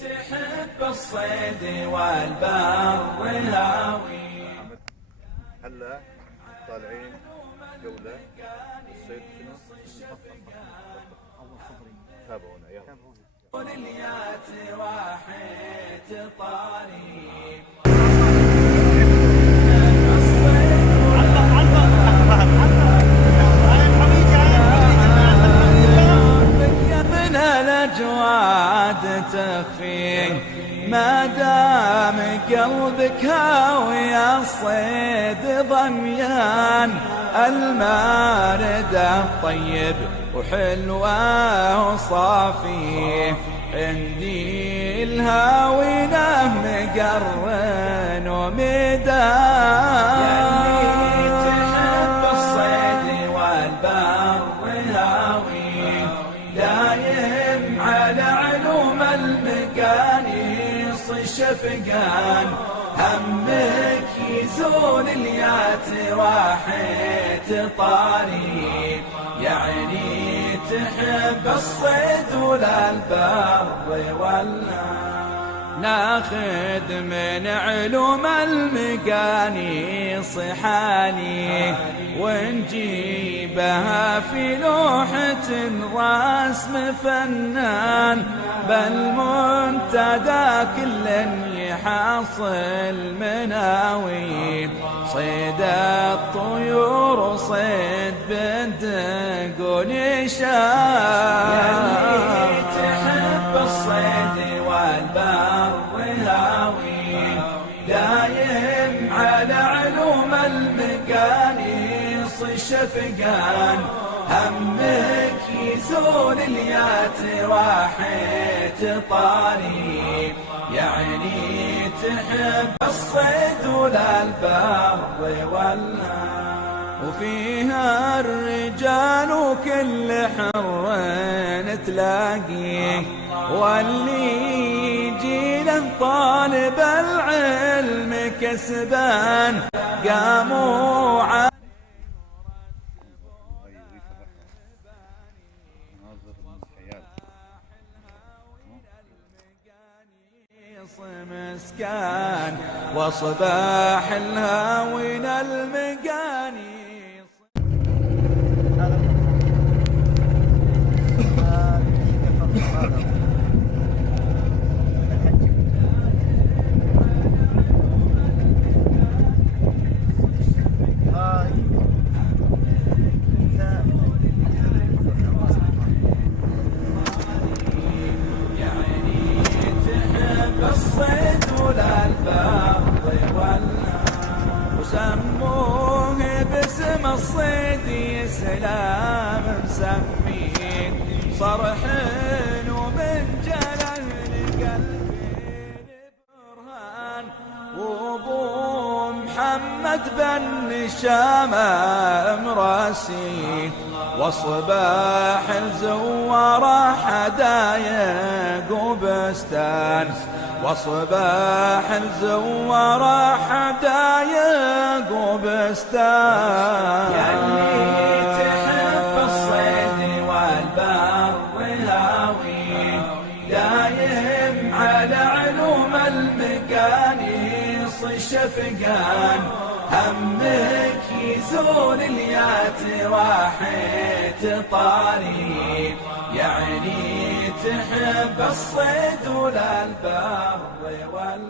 تحب الصيد والبر هاوي. هلا طالعين جولة الصيد شنو؟ تابعونا يلا. ولليات واحد طاري من الأجواد تخفي ما دام قلبك هاوي الصيد ضميان المارد الطيب وحلوة وصافي عندي الهاوينه مقرن وميدان يعني تحب الصيد والبر هاوي دايم على علوم المقانيص شفقان همك يزول اليات واحد طاري يعني تحب الصيد ولا البر ولا ناخذ من علوم المقانيص حالي ونجيبها في لوحة رسم فنان بل منتدى كل يحصل مناوي صيد الطيور وصيد بندق ونشان يعني تحب الصيد والبر هاوي دايم على علوم المقانيص شفقان همك يزول اليات واحد طاري يعني تحب الصيد ولا البر ولا وفيها الرجال وكل حر تلاقي واللي يجي له طالب العلم كسبان قاموا مسكان وصباح الهاوين المقاني وسموه باسم الصيد سلام مسمين صرحين ومن جله لقلبين برهان وابو محمد بن شامة مراسي وصباح الزوارة حدايق وبستان وصباح الزوارة حدايق وبستان يعني تحب الصيد والبر هاوي دايم على علوم المقانيص شفقان همك يزول اليات واحد طاري يعني تحب الصيد ولا البر ولا